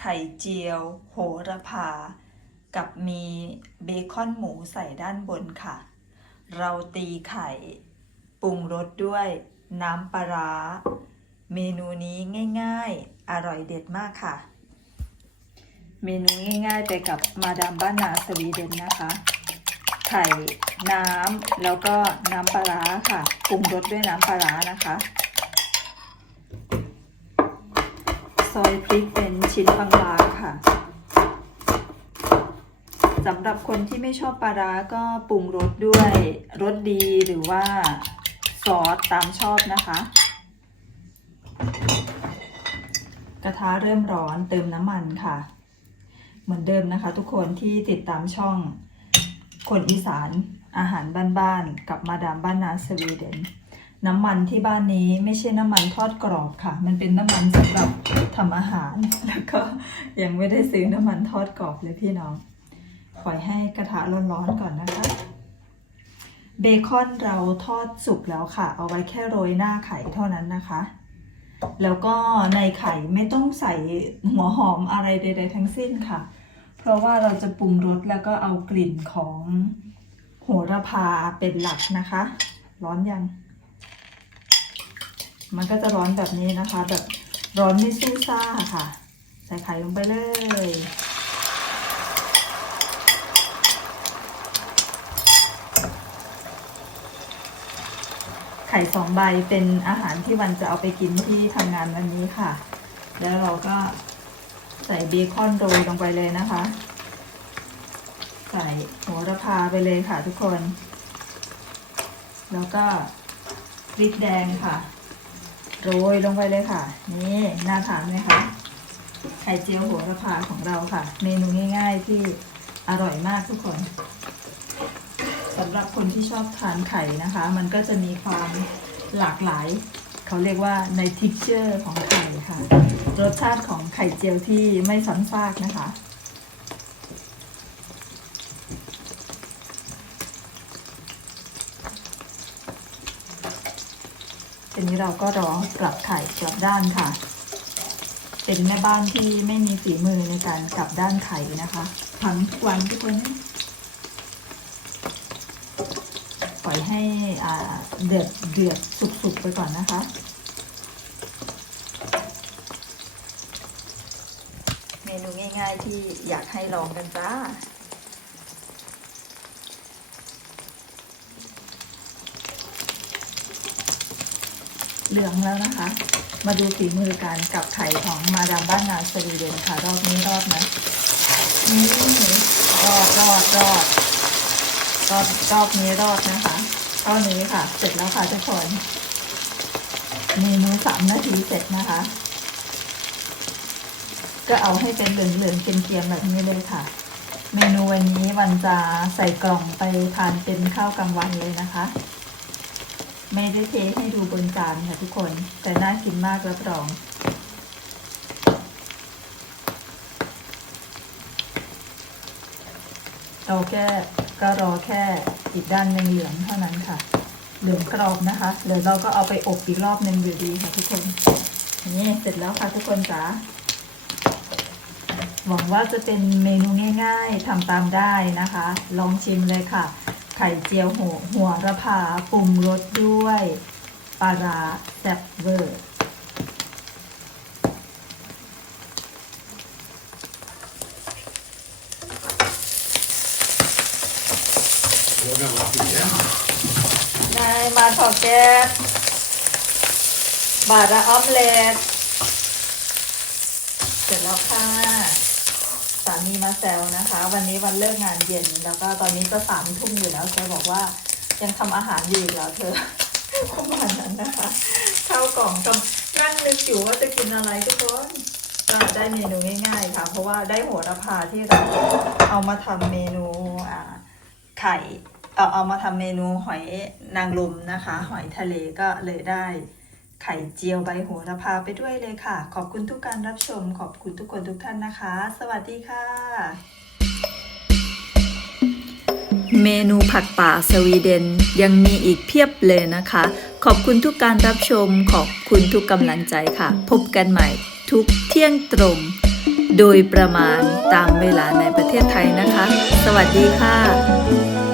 ไข่เจียว โหระพา กับมีเบคอนหมูใส่ด้านบนค่ะ เราตีไข่ปรุงรสด้วยน้ำปลาร้า เมนูนี้ง่าย ๆ อร่อยเด็ดมากค่ะ เมนูง่ายๆไปกับมาดามบ้านนาสวีเดนนะคะ ไข่น้ำแล้วก็น้ำปลาร้าค่ะ ปรุงรสด้วยน้ำปลาร้านะคะ ซอยพริก ชิ้นบางๆค่ะสำหรับคนที่ไม่ชอบปลาร้าก็ปรุงรสด้วยรสดีหรือว่าซอสตามชอบนะคะ กระทะเริ่มร้อนเติมน้ำมันค่ะ เหมือนเดิมนะคะ ทุกคนที่ติดตามช่องคนอีสานอาหารบ้านๆกับมาดามบ้านนาสวีเดน น้ำมันที่บ้านนี้ไม่ใช่น้ำมันทอดกรอบค่ะ มันเป็นน้ำมันสำหรับทำอาหาร แล้วก็ยังไม่ได้ซื้อน้ำมันทอดกรอบเลยพี่น้อง ปล่อยให้กระทะร้อนๆก่อนนะคะ เบคอนเราทอดสุกแล้วค่ะ เอาไว้แค่โรยหน้าไข่เท่านั้นนะคะ แล้วก็ในไข่ไม่ต้องใส่หัวหอมอะไรใด ๆ ทั้งสิ้นค่ะ เพราะว่าเราจะปรุงรสแล้วก็เอากลิ่นของโหระพาเป็นหลักนะคะ ร้อนยัง มันก็จะร้อนแบบนี้นะคะ แบบร้อนไม่สู้ซ่าค่ะ ใส่ไข่ลงไปเลยไข่สองใบเป็นอาหารที่วันจะเอาไปกินที่ทำงานวันนี้ค่ะ แล้วเราก็ใส่เบคอนโรยลงไปเลยนะคะ ใส่โหระพาไปเลยค่ะทุกคน แล้วก็พริกแดงค่ะ โรยลงไปเลยค่ะ นี่น่าทานไหมคะไข่เจียวโหระพาของเราค่ะ เมนูง่าย ๆที่อร่อยมากทุกคนสำหรับคนที่ชอบทานไข่นะคะ มันก็จะมีความหลากหลาย เขาเรียกว่าในทิกเจอร์ของไข่ค่ะ รสชาติของไข่เจียวที่ไม่ซ้ำซากนะคะ ทีนี้เราก็รอกลับไข่กลับด้านค่ะ เป็นแม่บ้านที่ไม่มีฝีมือในการกลับด้านไข่นะคะทำทุกวันทุกคนนปล่อยให้อ่าเดือดเดือดสุกๆไปก่อนนะคะเมนูง่ายๆที่อยากให้ลองกันจ้า เหลืองแล้วนะคะ มาดูฝีมือการกับไข่ของมาดามบ้านนาสวีเดนค่ะ รอบนี้รอดไหมนี่รอดรอดรอดรอดรอบนี้รอดนะคะเท่านี้ค่ะ เสร็จแล้วค่ะทุกคนเมนูสามนาทีเสร็จนะคะ ก็เอาให้เป็นเหลืองๆเกรียมๆแบบนี้เลยค่ะ เมนูวันนี้วันจะใส่กล่องไปทานเป็นข้าวกลางวันเลยนะคะ ไม่ได้เทให้ดูบนจานค่ะทุกคน แต่น่ากินมากรับรอง เราแค่ก็รอแค่อีกด้านหนึ่งเหลืองเท่านั้นค่ะ เหลืองกรอบนะคะเดี๋ยวเราก็เอาไปอบอีกรอบหนึ่งอยู่ดีค่ะทุกคนนี่เสร็จแล้วค่ะทุกคนจ๋าหวังว่าจะเป็นเมนูง่าย ๆทำตามได้นะคะ ลองชิมเลยค่ะ ไข่เจียวหัวหัวระพาปรุงรสด้วยปลาร้าแซ่บเวอร์นายมาถอดแก๊สบาระออมเล็ตเสร็จแล้วค่ะามีมาแซวนะคะ วันนี้วันเลิกงานเย็น แล้วก็ตอนนี้ก็สามทุ่มอยู่แล้วแกบอกว่ายังทำอาหารอยู่อีกเหรอเธอประมาณนั้นนะคะข้าวกล่องกำนั่งนึกอยู่ว่าจะกินอะไรทุกคนก็ได้เมนูง่ายๆค่ะ เพราะว่าได้โหระพาที่เราเอามาทำเมนูอ่าไข่เอาเอามาทำเมนูหอยนางรมนะคะ หอยทะเลก็เลยได้ ไข่เจียวใบโหระพาไปด้วยเลยค่ะ ขอบคุณทุกการรับชม ขอบคุณทุกคนทุกท่านนะคะ สวัสดีค่ะ เมนูผักป่าสวีเดนยังมีอีกเพียบเลยนะคะ ขอบคุณทุกการรับชม ขอบคุณทุกกำลังใจค่ะ พบกันใหม่ทุกเที่ยงตรง โดยประมาณตามเวลาในประเทศไทยนะคะ สวัสดีค่ะ